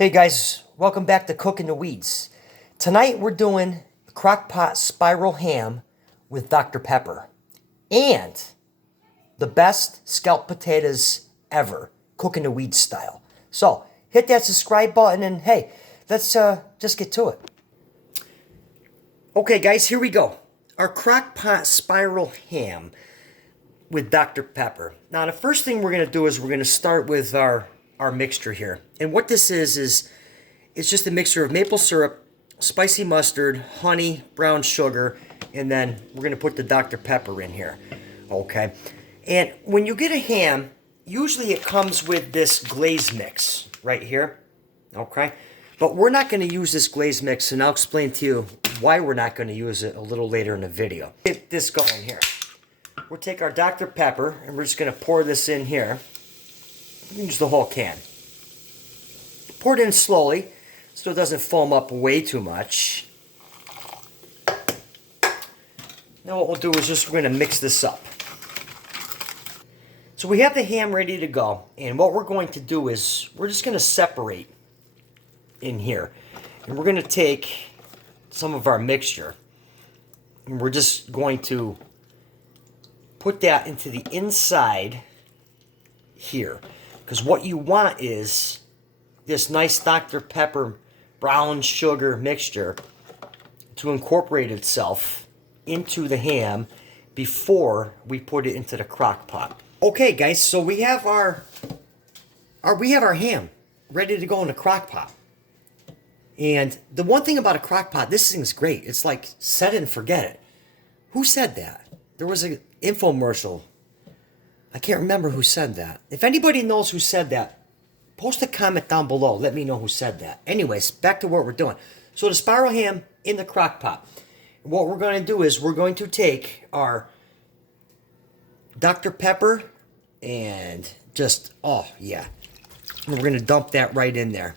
Hey guys, welcome back to Cooking the Weeds. Tonight we're doing Crockpot spiral ham with Dr. Pepper and the best scalloped potatoes ever, Cooking the Weeds style. So hit that subscribe button and hey, let's just get to it. Okay guys, here we go. Our Crockpot spiral ham with Dr. Pepper. Now the first thing we're going to do is we're going to start with our mixture here. And what this is it's just a mixture of maple syrup, spicy mustard, honey, brown sugar, and then we're going to put the Dr. Pepper in here. Okay? And when you get a ham, usually it comes with this glaze mix right here. Okay? But we're not going to use this glaze mix, and I'll explain to you why we're not going to use it a little later in the video. Get this going here. We'll take our Dr. Pepper, and we're just going to pour this in here. Use the whole can. Pour it in slowly so it doesn't foam up way too much. Now what we'll do is just we're going to mix this up. So we have the ham ready to go, and what we're going to do is we're just going to separate in here. And we're going to take some of our mixture, and we're just going to put that into the inside here. Because what you want is this nice Dr. Pepper brown sugar mixture to incorporate itself into the ham before we put it into the crock pot. Okay guys, so we have our ham ready to go in the crock pot. And the one thing about a crock pot, this thing's great. It's like set it and forget it. Who said that? There was an infomercial. I can't remember who said that. If anybody knows who said that, post a comment down below. Let me know who said that. Anyways, back to what we're doing. So the spiral ham in the crock pot. What we're going to do is we're going to take our Dr. Pepper and just, oh yeah. And we're going to dump that right in there.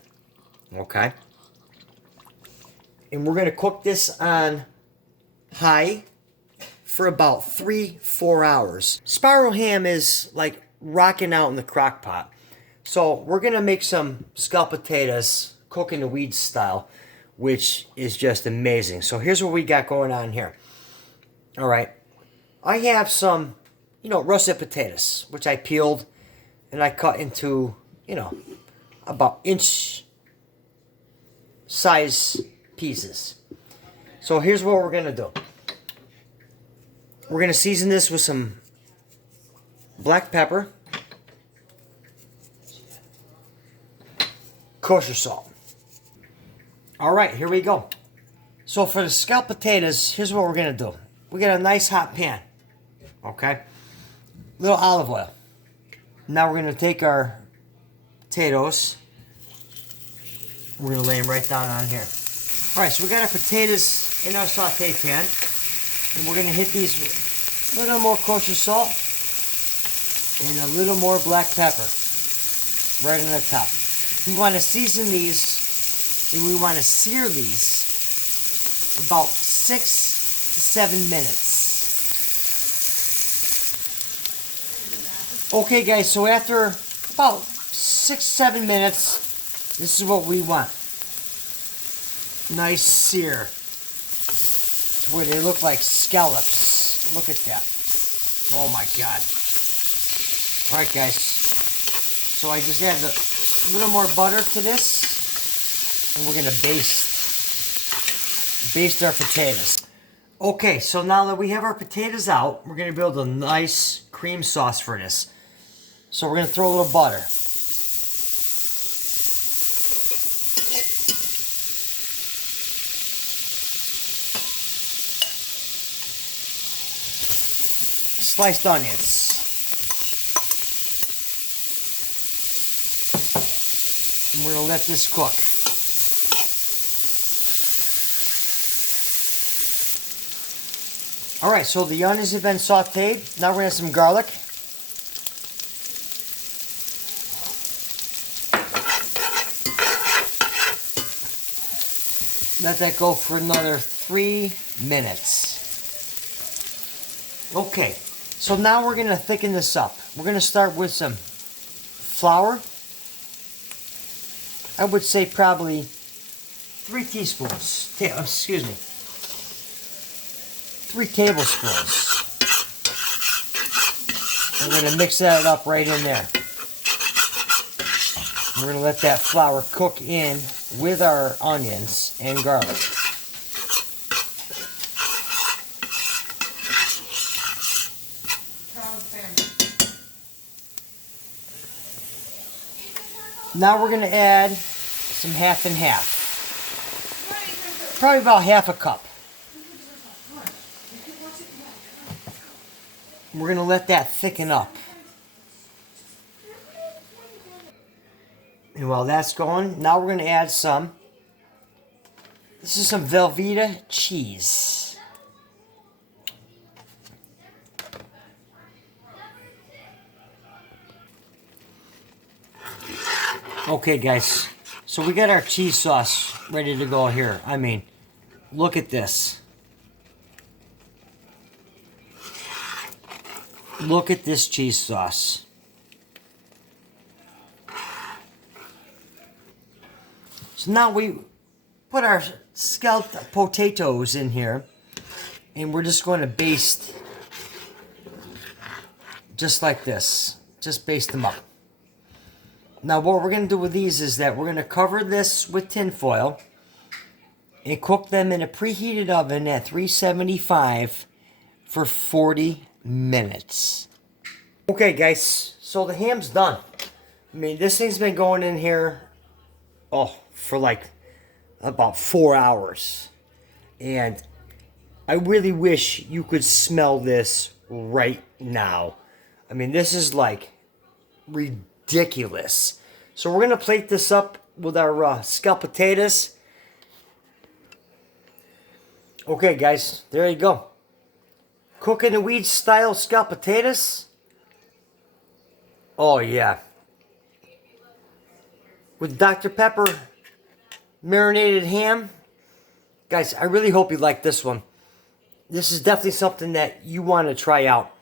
Okay. And we're going to cook this on high for about 3-4 hours. Spiral ham is like rocking out in the crock pot. So we're going to make some scalloped potatoes, Cooking the Weeds style, which is just amazing. So here's what we got going on here. All right. I have some, russet potatoes, which I peeled and I cut into, about inch size pieces. So here's what we're going to do. We're going to season this with some black pepper, kosher salt. Alright, here we go. So for the scalloped potatoes, here's what we're going to do. We got a nice hot pan. Okay? Little olive oil. Now we're going to take our potatoes. We're going to lay them right down on here. Alright, so we got our potatoes in our saute pan. And we're going to hit these with a little more kosher salt and a little more black pepper right on the top. We want to season these and we want to sear these about 6 to 7 minutes. Okay guys, so after about 6-7 minutes, this is what we want. Nice sear. Where they look like scallops. Look at that. Oh my god. Alright guys. So I just add a little more butter to this. And we're going to baste our potatoes. Okay, so now that we have our potatoes out, we're going to build a nice cream sauce for this. So we're going to throw a little butter. Sliced onions. And we're going to let this cook. Alright, so the onions have been sauteed. Now we're going to have some garlic. Let that go for another 3 minutes. Okay. So now we're going to thicken this up. We're going to start with some flour. I would say probably 3 teaspoons. Excuse me. 3 tablespoons. We're going to mix that up right in there. We're going to let that flour cook in with our onions and garlic. Now we're going to add some half and half. Probably about half a cup. We're going to let that thicken up. And while that's going, now we're going to add some. This is some Velveeta cheese. Okay, guys. So we got our cheese sauce ready to go here. I mean, look at this. Look at this cheese sauce. So now we put our scalloped potatoes in here, and we're just going to baste just like this. Just baste them up. Now what we're going to do with these is that we're going to cover this with tin foil and cook them in a preheated oven at 375 for 40 minutes. Okay, guys, so the ham's done. I mean, this thing's been going in here, for like about 4 hours. And I really wish you could smell this right now. I mean, this is like ridiculous. So we're going to plate this up with our scalloped potatoes. Okay, guys, there you go. Cook in the weeds style scalloped potatoes. Oh, yeah. With Dr. Pepper marinated ham. Guys, I really hope you like this one. This is definitely something that you want to try out.